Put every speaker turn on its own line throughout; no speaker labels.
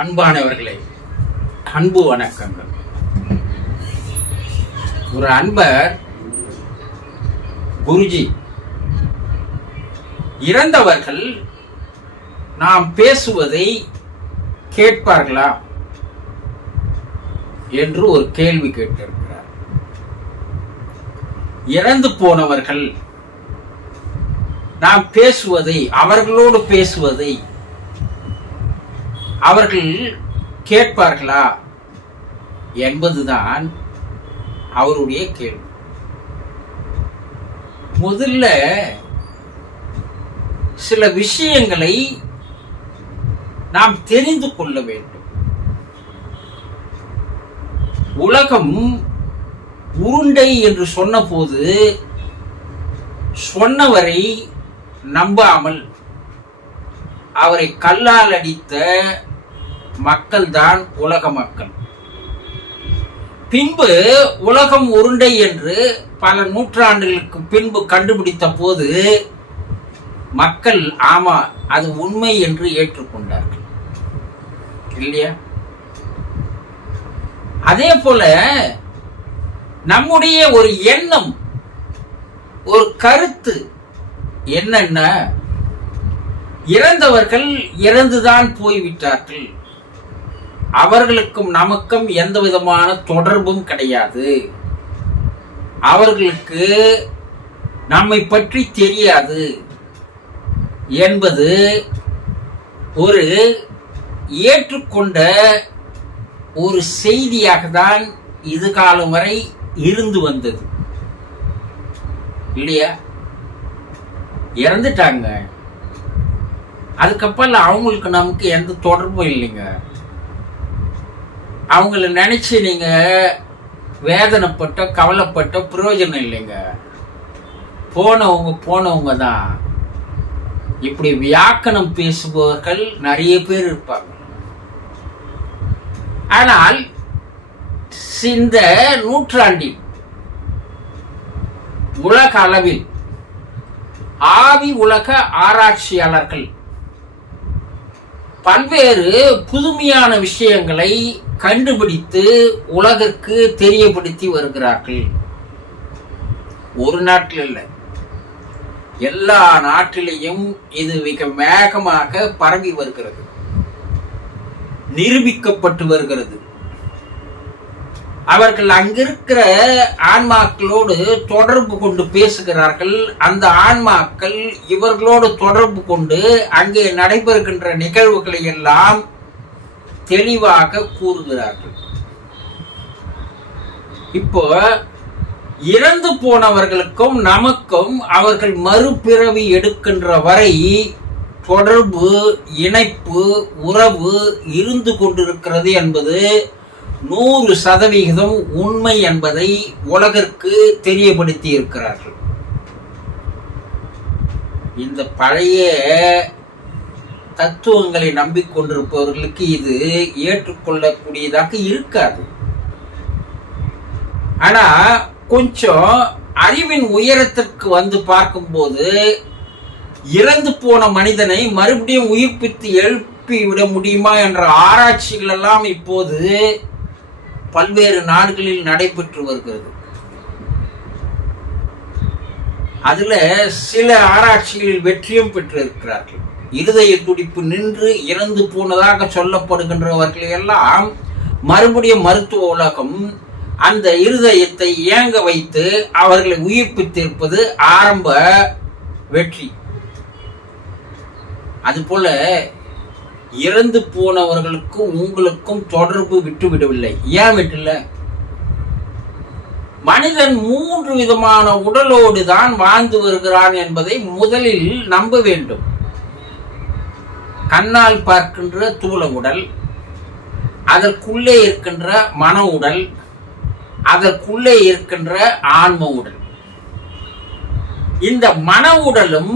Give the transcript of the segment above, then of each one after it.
அன்பானவர்களே அன்பு வணக்கங்கள். ஒரு அன்பர் குருஜி இறந்தவர்கள் நாம் பேசுவதை கேட்பார்களா என்று ஒரு கேள்வி கேட்டிருக்கிறார். இறந்து போனவர்கள் நாம் பேசுவதை அவர்களோடு பேசுவதை அவர்கள் கேட்பார்களா என்பதுதான் அவருடைய கேள்வி. முதல்ல சில விஷயங்களை நாம் தெரிந்து கொள்ள வேண்டும். உலகம் உருண்டை என்று சொன்னபோது சொன்னவரை நம்பாமல் அவரை கல்லால் அடித்த மக்கள்தான் உலக மக்கள். பின்பு உலகம் உருண்டை என்று பல நூற்றாண்டுகளுக்கு பின்பு கண்டுபிடித்த போது மக்கள் ஆமா அது உண்மை என்று ஏற்றுக்கொண்டார்கள். இல்லையா? அதே போல நம்முடைய ஒரு எண்ணம் ஒரு கருத்து என்னன்னா இறந்தவர்கள் இறந்துதான் போய்விட்டார்கள். அவர்களுக்கும் நமக்கும் எந்த விதமான தொடர்பும் கிடையாது. அவர்களுக்கு நம்மை பற்றி தெரியாது என்பது ஒரு ஏற்றுக்கொண்ட ஒரு செய்தியாக தான் இது காலம் வரை இருந்து வந்தது. இல்லையா? இறந்துட்டாங்க. அதுக்கப்புறம் அவங்களுக்கு நமக்கு எந்த தொடர்பும் இல்லைங்க. அவங்கள நினச்சி நீங்கள் வேதனைப்பட்ட கவலைப்பட்ட பிரயோஜனம் இல்லைங்க. போனவங்க போனவங்க தான். இப்படி வியாக்கணம் பேசுபவர்கள் நிறைய பேர் இருப்பாங்க. ஆனால் இந்த நூற்றாண்டில் உலக அளவில் ஆவி உலக ஆராய்ச்சியாளர்கள் பல்வேறு புதுமையான விஷயங்களை கண்டுபிடித்து உலகிற்கு தெரியப்படுத்தி வருகிறார்கள். ஒரு நாட்டில் இல்லை எல்லா நாட்டிலையும் இது மிக வேகமாக பரவி வருகிறது. நிரூபிக்கப்பட்டு வருகிறது. அவர்கள் அங்கிருக்கிற ஆன்மாக்களோடு தொடர்பு கொண்டு பேசுகிறார்கள். அந்த ஆன்மாக்கள் இவர்களோடு தொடர்பு கொண்டு அங்கே நடைபெறுகின்ற நிகழ்வுகளை எல்லாம் தெளிவாக கூறுகிறார்கள். இப்போ இறந்து போனவர்களுக்கும் நமக்கும் அவர்கள் மறுபிறவி எடுக்கின்ற வரை தொடர்பு இணைப்பு உறவு இருந்து கொண்டிருக்கிறது என்பது நூறு சதவிகிதம் உண்மை என்பதை உலகிற்கு தெரியப்படுத்தி இருக்கிறார்கள் இந்த பழைய தத்துவங்களை நம்பிக்கொண்டிருப்பவர்களுக்கு இது ஏற்றுக்கொள்ளக்கூடியதாக இருக்காது. ஆனா கொஞ்சம் அறிவின் உயரத்திற்கு வந்து பார்க்கும்போது இறந்து போன மனிதனை மறுபடியும் உயிர்ப்பித்து எழுப்பி விட முடியுமா என்ற ஆராய்ச்சிகள் எல்லாம் இப்போது பல்வேறு நாடுகளில் நடைபெற்று வருகிறது. அதில் சில ஆராய்ச்சிகளில் வெற்றியும் பெற்றிருக்கிறார்கள். இருதய துடிப்பு நின்று இறந்து போனதாக சொல்லப்படுகின்றவர்கள் எல்லாம் மறுபடியும் மருத்துவ உலகம் அந்த இருதயத்தை இயங்க வைத்து அவர்களை உயிர்ப்பித்திருப்பது ஆரம்ப வெற்றி. அதுபோல இறந்து போனவர்களுக்கும் உங்களுக்கும் தொடர்பு விட்டு விடவில்லை ஏன் விட்டுல? மனிதன் மூன்று விதமான உடலோடு தான் வாழ்ந்து வருகிறான் என்பதை முதலில் நம்ப வேண்டும். கண்ணால் பார்க்கின்ற தூள உடல் அதற்குள்ளே இருக்கின்ற மன உடல் அதற்குள்ளே இருக்கின்ற ஆன்ம உடல். இந்த மன உடலும்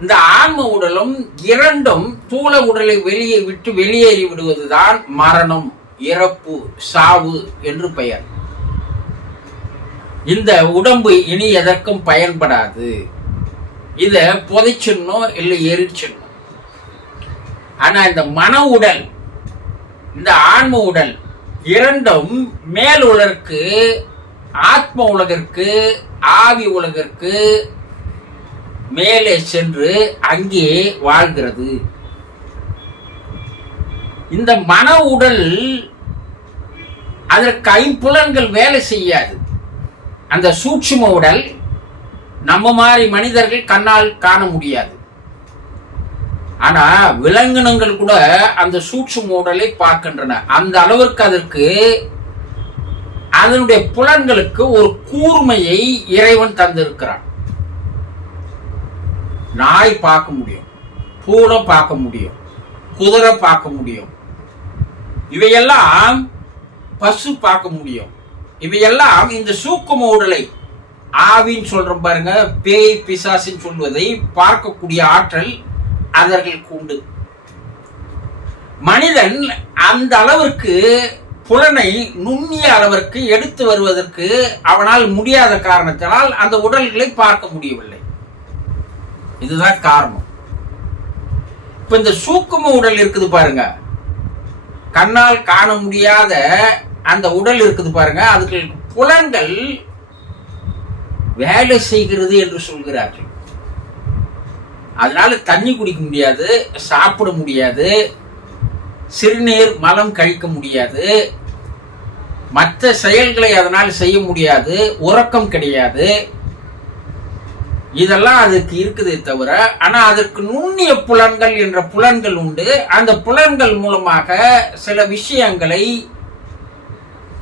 இந்த ஆன்ம உடலும் இரண்டும் தூள உடலை வெளியே விட்டு வெளியேறி விடுவதுதான் மரணம் இறப்பு சாவு என்று பெயர். இந்த உடம்பு இனி எதற்கும் பயன்படாது. இத புதைச்சிடணும் இல்லை எரிச்சிடணும் ஆனா இந்த மன உடல் இந்த ஆன்ம உடல் இரண்டும் மேல் உலகிற்கு ஆத்ம உலகிற்கு ஆவி உலகிற்கு மேலே சென்று அங்கே வாழ்கிறது. இந்த மன உடல் அதற்கு ஐம்புலன்கள் வேலை செய்யாது. அந்த சூட்சும உடல் நம்ம மாதிரி மனிதர்கள் கண்ணால் காண முடியாது. ஆனா விலங்கினங்கள் கூட அந்த சூட்சும உடலை பார்க்கின்றன. அந்த அளவிற்கு அதற்கு அதனுடைய புலன்களுக்கு ஒரு கூர்மையை இறைவன் தந்திருக்கிறான். நாய் பார்க்க முடியும். பூனை பார்க்க முடியும். குதிரை பார்க்க முடியும். இவையெல்லாம் பசு பார்க்க முடியும். இவையெல்லாம் இந்த சூக்கும உடலை ஆவின்னு சொல்றோம் பாருங்க பேய் பிசாசின்னு சொல்வதை பார்க்கக்கூடிய ஆற்றல் அதர்களுக்கு உண்டு மனிதன் அந்த அளவிற்கு புலனை நுண்ணிய அளவிற்கு எடுத்து வருவதற்கு அவனால் முடியாத காரணத்தினால் அந்த உடல்களை பார்க்க முடியவில்லை. இதுதான் காரணம். இப்ப இந்த சூக்கும உடல் இருக்குது பாருங்க. கண்ணால் காண முடியாத அந்த உடல் இருக்குது பாருங்க. அதுக்கு புலன்கள் வேலை செய்கிறது என்று சொல்கிறார்கள். அதனால தண்ணி குடிக்க முடியாது சாப்பிட முடியாது சிறுநீர் மலம் கழிக்க முடியாது மற்ற செயல்களை அதனால் செய்ய முடியாது உறக்கம் கிடையாது. இதெல்லாம் அதுக்கு இருக்குதே தவிர ஆனா அதற்கு நுண்ணிய புலன்கள் என்ற புலன்கள் உண்டு. அந்த புலன்கள் மூலமாக சில விஷயங்களை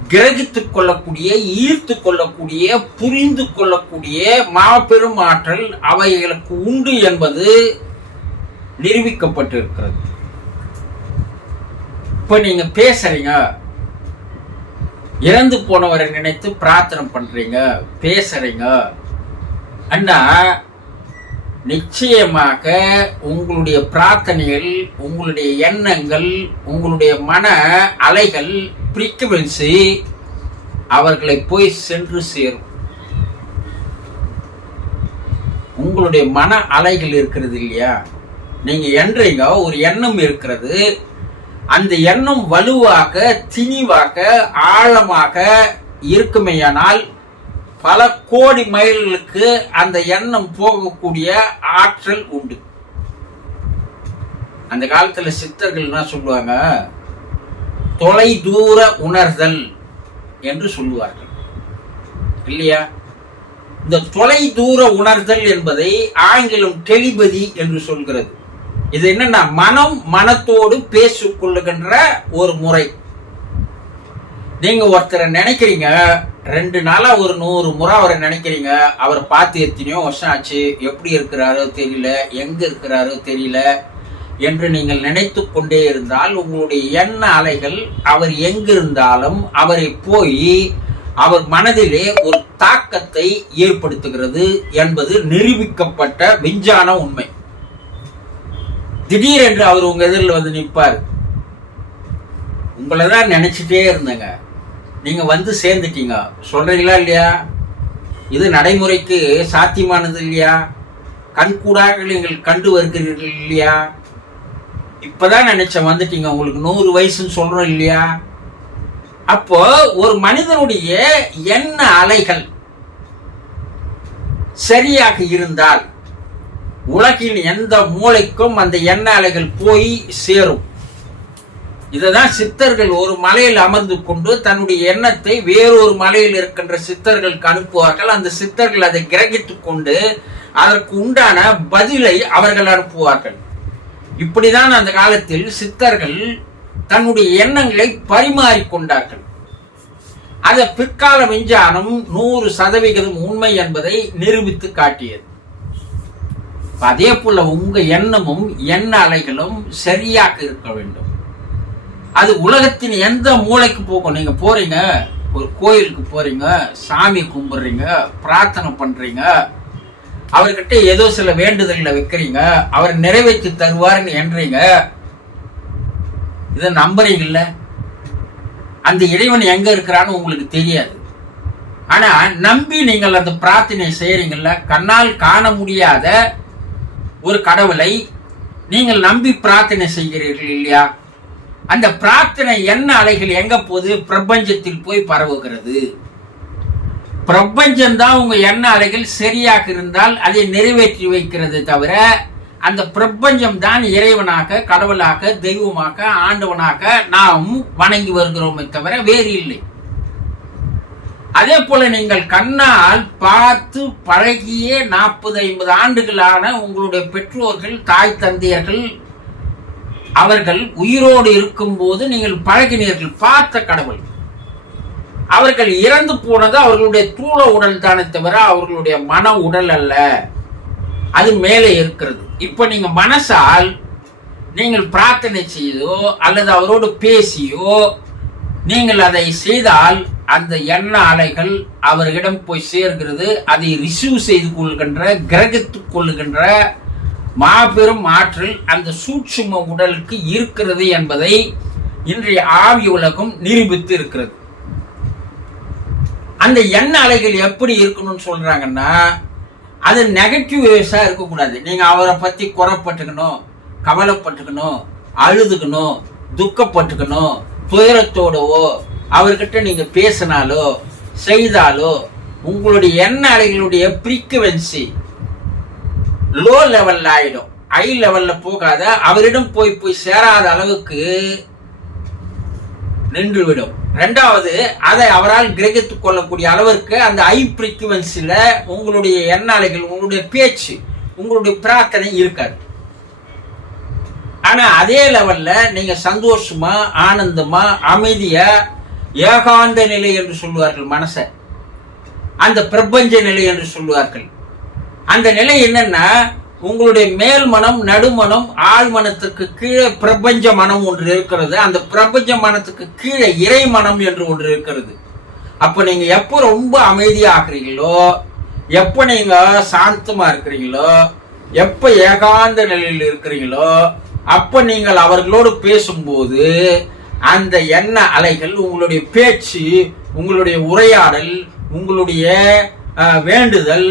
கிரகித்துக் கொள்ளக்கூடிய ஈர்த்து கொள்ளக்கூடிய புரிந்து கொள்ளக்கூடிய மாபெரும் ஆற்றல் அவைகளுக்கு உண்டு என்பது நிரூபிக்கப்பட்டிருக்கிறது. இப்ப நீங்க பேசுறீங்க. இறந்து போனவரை நினைத்து பிரார்த்தனை பண்றீங்க. பேசுறீங்க. அண்ணா நிச்சயமாக உங்களுடைய பிரார்த்தனைகள் உங்களுடைய எண்ணங்கள் உங்களுடைய மன அலைகள் ஃப்ரீக்குவென்சி அவர்களை போய் சென்று சேரும். உங்களுடைய மன அலைகள் இருக்கிறது இல்லையா? நீங்க என்றீங்க ஒரு எண்ணம் இருக்கிறது. அந்த எண்ணம் வலுவாக திணிவாக ஆழமாக இருக்குமேயானால் பல கோடி மைல்களுக்கு அந்த எண்ணம் போகக்கூடிய ஆற்றல் உண்டு. அந்த காலத்தில் சித்தர்கள் என்ன சொல்லுவாங்க? தொலை தூர உணர்தல் என்று சொல்லுவார்கள். இல்லையா? இந்த தொலை தூர உணர்தல் என்பதை ஆங்கிலம் டெலிபதி என்று சொல்கிறது. இது என்னன்னா மனம் மனத்தோடு பேசிக்கொள்ளுகின்ற ஒரு முறை. நீங்க ஒருத்தரை நினைக்கிறீங்க ரெண்டு நாளா ஒரு நூறு முறை அவரை நினைக்கிறீங்க அவரை பார்த்து எத்தனையோ வருஷம் ஆச்சு எப்படி இருக்கிறாரோ தெரியல எங்க இருக்கிறாரோ தெரியல என்று நீங்கள் நினைத்து கொண்டே இருந்தால் உங்களுடைய எண்ண அலைகள் அவர் எங்கிருந்தாலும் அவரை போய் அவர் மனதிலே ஒரு தாக்கத்தை ஏற்படுத்துகிறது என்பது நிரூபிக்கப்பட்ட விஞ்ஞான உண்மை. திடீரென்று அவர் உங்க எதிரில் வந்து நிற்பார். உங்களை தான் நினச்சிட்டே இருந்தேங்க. நீங்கள் வந்து சேர்ந்துட்டீங்க. சொல்கிறீங்களா இல்லையா? இது நடைமுறைக்கு சாத்தியமானது இல்லையா? கண்கூடாக நீங்கள் கண்டு வருகிறீர்கள் இல்லையா? இப்பதான் நினைச்சேன் வந்துட்டீங்க. உங்களுக்கு நூறு வயசுன்னு சொல்கிறோம் இல்லையா? அப்போ ஒரு மனிதனுடைய எண்ண அலைகள் சரியாக இருந்தால் உலகின் எந்த மூளைக்கும் அந்த எண்ண அலைகள் போய் சேரும். இததான் சித்தர்கள் ஒரு மலையில் அமர்ந்து கொண்டு தன்னுடைய எண்ணத்தை வேறொரு மலையில் இருக்கின்ற சித்தர்களுக்கு அனுப்புவார்கள். அந்த சித்தர்கள் அதை கிரகித்து கொண்டு அதற்கு உண்டான பதிலை அவர்கள் அனுப்புவார்கள். இப்படிதான் அந்த காலத்தில் சித்தர்கள் தன்னுடைய எண்ணங்களை பரிமாறிக்கொண்டார்கள் அதை பிற்கால விஞ்ஞானம் நூறு சதவிகிதம் உண்மை என்பதை நிரூபித்து காட்டியது. அதே போல உங்க எண்ணமும் எண்ண அலைகளும் சரியாக இருக்க வேண்டும். அது உலகத்தின் எந்த மூளைக்கு போகும்? நீங்க போறீங்க ஒரு கோயிலுக்கு போறீங்க சாமி கும்பிடுறீங்க பிரார்த்தனை பண்றீங்க அவர்கிட்ட ஏதோ சில வேண்டுதல்களை வைக்கிறீங்க அவர் நிறைவேற்றி தருவார்னு என்றீங்க இதை நம்புறீங்கல்ல? அந்த இறைவன் எங்க இருக்கிறான்னு உங்களுக்கு தெரியாது. ஆனா நம்பி நீங்கள் அந்த பிரார்த்தனை செய்யறீங்கல்ல கண்ணால் காண முடியாத ஒரு கடவுளை நீங்கள் நம்பி பிரார்த்தனை செய்கிறீர்கள் இல்லையா? அந்த பிரார்த்தனை என்ன அலைகள் எங்க போகுது? பிரபஞ்சத்தில் போய் பரவுகிறது. பிரபஞ்சம் தான் உங்க எண்ண அலைகள் சரியாக இருந்தால் அதை நிறைவேற்றி வைக்கிறது தவிர அந்த பிரபஞ்சம் தான் இறைவனாக கடவுளாக தெய்வமாக ஆண்டவனாக நாம் வணங்கி வருகிறோமே தவிர வேறு இல்லை. அதே போல நீங்கள் கண்ணால் பார்த்து பழகிய நாற்பது ஐம்பது ஆண்டுகளான உங்களுடைய பெற்றோர்கள் தாய் தந்தையர்கள் அவர்கள் உயிரோடு இருக்கும்போது நீங்கள் பழகினீர்கள். பார்த்த கடவுள். அவர்கள் இறந்து போனது அவர்களுடைய தூள உடல் தானே தவிர அவர்களுடைய மன உடல் அல்ல. அது மேலே இருக்கிறது. இப்ப நீங்க மனசால் நீங்கள் பிரார்த்தனை செய்தோ அல்லது அவரோடு பேசியோ நீங்கள் அதை செய்தால் அந்த எண்ண அலைகள் அவர்களிடம் போய் சேர்கிறது. அதை ரிசீவ் செய்து கொள்கின்ற கிரகித்துக் கொள்கின்ற மாபெரும் ஆற்றல் அந்த சூட்சும உடலுக்கு இருக்கிறது என்பதை இன்றைய ஆவி உலகம் நிரூபித்து இருக்கிறது. அந்த எண்ண அலைகள் எப்படி இருக்கணும்னு சொல்றாங்கன்னா அது நெகட்டிவ் வேவ்ஸா இருக்கக்கூடாது. நீங்க அவரை பத்தி குறப்பட்டுக்கணும் கவலைப்பட்டுக்கணும் அழுதுக்கணும் துக்கப்பட்டுக்கணும் துயரத்தோடவோ அவர்கிட்ட நீங்க பேசினாலோ செய்தாலோ உங்களுடைய எண்ண அலைகளுடைய ஃப்ரீக்குவென்சி லோ லெவல்ல ஆயிடும் ஹை லெவல்ல போகாத அவரிடம் போய் போய் சேராத அளவுக்கு நின்றுவிடும். ரெண்டாவது அதை அவரால் கிரகித்துக் கொள்ளக்கூடிய அளவிற்கு அந்த ஐ ஃப்ரீக்குவன்சியில் உங்களுடைய எண்ண அலைகள் உங்களுடைய பேச்சு உங்களுடைய பிரார்த்தனை இருக்காது. ஆனால் அதே லெவலில் நீங்கள் சந்தோஷமா ஆனந்தமா அமைதியாக ஏகாந்த நிலை என்று சொல்லுவார்கள் மனசை. அந்த பிரபஞ்ச நிலை என்று சொல்லுவார்கள். அந்த நிலை என்னன்னா உங்களுடைய மேல் மனம் நடுமனம் ஆழ் மனத்துக்கு கீழே பிரபஞ்ச மனம் ஒன்று இருக்கிறது. அந்த பிரபஞ்ச மனத்துக்கு கீழே இறை மனம் என்று ஒன்று இருக்கிறது. அப்ப நீங்க எப்போ ரொம்ப அமைதியாகிறீங்களோ ஆக்குறீங்களோ எப்ப நீங்க சாந்தமா இருக்கிறீங்களோ எப்ப ஏகாந்த நிலையில் இருக்கிறீங்களோ அப்ப நீங்கள் அவர்களோடு பேசும்போது அந்த எண்ண அலைகள் உங்களுடைய பேச்சு உங்களுடைய உரையாடல் உங்களுடைய வேண்டுதல்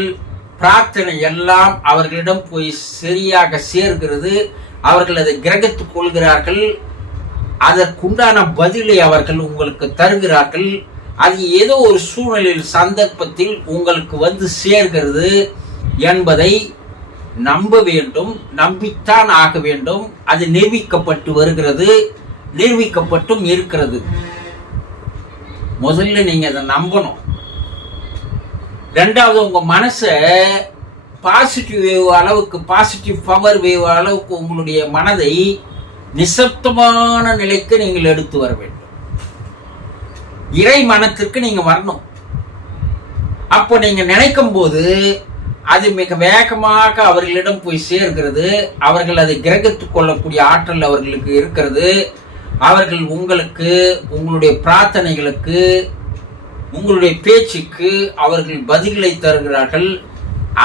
பிரார்த்தனை எல்லாம் அவர்களிடம் போய் சரியாக சேர்கிறது. அவர்கள் அதை கிரகித்துக் கொள்கிறார்கள். அதற்குண்டான பதிலை அவர்கள் உங்களுக்கு தருகிறார்கள். அது ஏதோ ஒரு சூழ்நிலையில் சந்தர்ப்பத்தில் உங்களுக்கு வந்து சேர்கிறது என்பதை நம்ப வேண்டும். நம்பித்தான் ஆக வேண்டும். அது நிரூபிக்கப்பட்டு வருகிறது. நிரூபிக்கப்பட்டும் இருக்கிறது. முதல்ல நீங்க அதை நம்பணும். ரெண்டாவது உங்க மனசை பாசிட்டிவ் வேவ் அளவுக்கு பாசிட்டிவ் பவர் வேவ் அளவுக்கு உங்களுடைய மனதை நிசப்தமான நிலைக்கு நீங்கள் எடுத்து வர வேண்டும். இறை மனத்திற்கு நீங்க வரணும். அப்போ நீங்க நினைக்கும் போது அது மிக வேகமாக அவர்களிடம் போய் சேர்கிறது. அவர்கள் அதை கிரகித்துக் கொள்ளக்கூடிய ஆற்றல் அவர்களுக்கு இருக்கிறது. அவர்கள் உங்களுக்கு உங்களுடைய பிரார்த்தனைகளுக்கு உங்களுடைய பேச்சுக்கு அவர்கள் பதில்களை தருகிறார்கள்.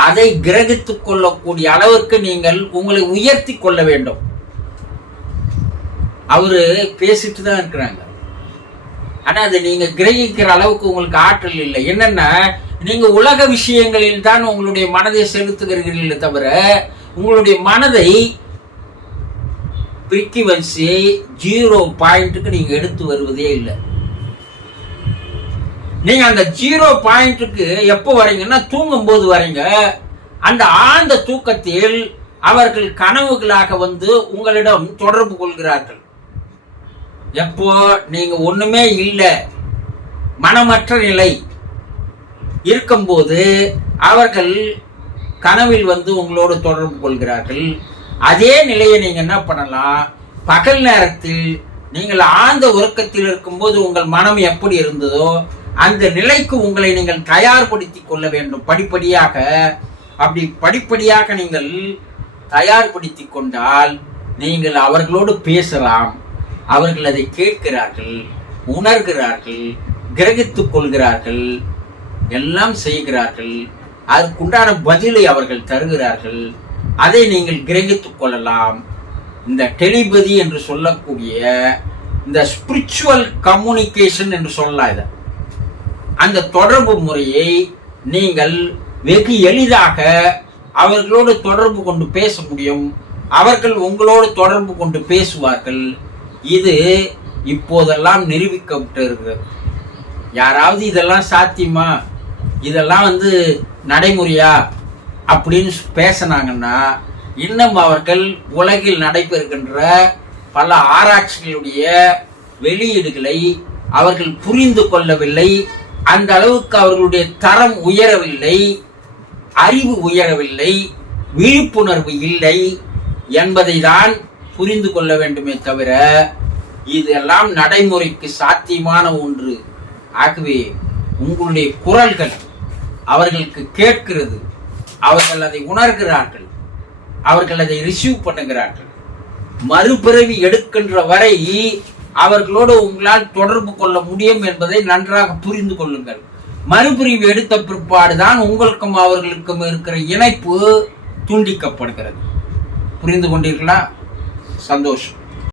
அதை கிரகித்துக் கொள்ளக்கூடிய அளவிற்கு நீங்கள் உங்களை உயர்த்தி கொள்ள வேண்டும். அவரு பேசிட்டு தான் இருக்கிறாங்க. ஆனா அதை நீங்க கிரகிக்கிற அளவுக்கு உங்களுக்கு ஆற்றல் இல்லை. என்னன்னா நீங்க உலக விஷயங்களில் தான் உங்களுடைய மனதை செலுத்துகிறீர்களே தவிர உங்களுடைய மனதை ஃப்ரீக்குவன்சியை ஜீரோ பாயிண்ட்டுக்கு நீங்க எடுத்து வருவதே இல்லை. நீங்க அந்த ஜீரோ பாயிண்ட்டுக்கு எப்போ வரீங்கன்னா தூங்கும் போது வரீங்க அந்த ஆழ்ந்த தூக்கத்தில் அவர்கள் கனவுகளாக வந்து உங்களிடம் தொடர்பு கொள்கிறார்கள். எப்போ? நீங்க ஒண்ணுமே இல்லை. மனமற்ற நிலை. இருக்கும்போது அவர்கள் கனவில் வந்து உங்களோடு தொடர்பு கொள்கிறார்கள். அதே நிலையை நீங்க என்ன பண்ணலாம்? பகல் நேரத்தில் நீங்கள் ஆழ்ந்த உறக்கத்தில் இருக்கும்போது உங்கள் மனம் எப்படி இருந்ததோ அந்த நிலைக்கு உங்களை நீங்கள் தயார்படுத்திக் கொள்ள வேண்டும். படிப்படியாக அப்படி படிப்படியாக நீங்கள் தயார்படுத்தி கொண்டால் நீங்கள் அவர்களோடு பேசலாம். அவர்கள் அதை கேட்கிறார்கள் உணர்கிறார்கள் கிரகித்துக் கொள்கிறார்கள் எல்லாம் செய்கிறார்கள். அதற்குண்டான பதிலை அவர்கள் தருகிறார்கள். அதை நீங்கள் கிரகித்துக் கொள்ளலாம். இந்த டெலிபதி என்று சொல்லக்கூடிய இந்த ஸ்பிரிச்சுவல் கம்யூனிகேஷன் என்று சொல்லலாம் இதை. அந்த தொடர்பு முறையை நீங்கள் வெகு எளிதாக அவர்களோடு தொடர்பு கொண்டு பேச முடியும். அவர்கள் உங்களோடு தொடர்பு கொண்டு பேசுவார்கள். இது இப்போதெல்லாம் நிரூபிக்கப்பட்டிருக்கு யாராவது இதெல்லாம் சாத்தியமா? இதெல்லாம் வந்து நடைமுறையா? அப்படின்னு பேசினாங்கன்னா இன்னும் அவர்கள் உலகில் நடைபெறுகின்ற பல ஆராய்ச்சிகளுடைய வெளியீடுகளை அவர்கள் புரிந்து கொள்ளவில்லை. அந்த அளவுக்கு அவர்களுடைய தரம் உயரவில்லை அறிவு உயரவில்லை விழிப்புணர்வு இல்லை என்பதை தான் புரிந்து கொள்ள வேண்டுமே தவிர இதெல்லாம் நடைமுறைக்கு சாத்தியமான ஒன்று. ஆகவே உங்களுடைய குரல்கள் அவர்களுக்கு கேட்கிறது. அவர்கள் அதை உணர்கிறார்கள். அவர்கள் அதை ரிசீவ் பண்ணுகிறார்கள். மறுபிறவி எடுக்கின்ற வரை அவர்களோடு உங்களால் தொடர்பு கொள்ள முடியும் என்பதை நன்றாக புரிந்து கொள்ளுங்கள். மறுபிரிவு எடுத்த பிற்பாடுதான் உங்களுக்கும் அவர்களுக்கும் இருக்கிற இணைப்பு துண்டிக்கப்படுகிறது. புரிந்து கொண்டீர்களா? சந்தோஷம்.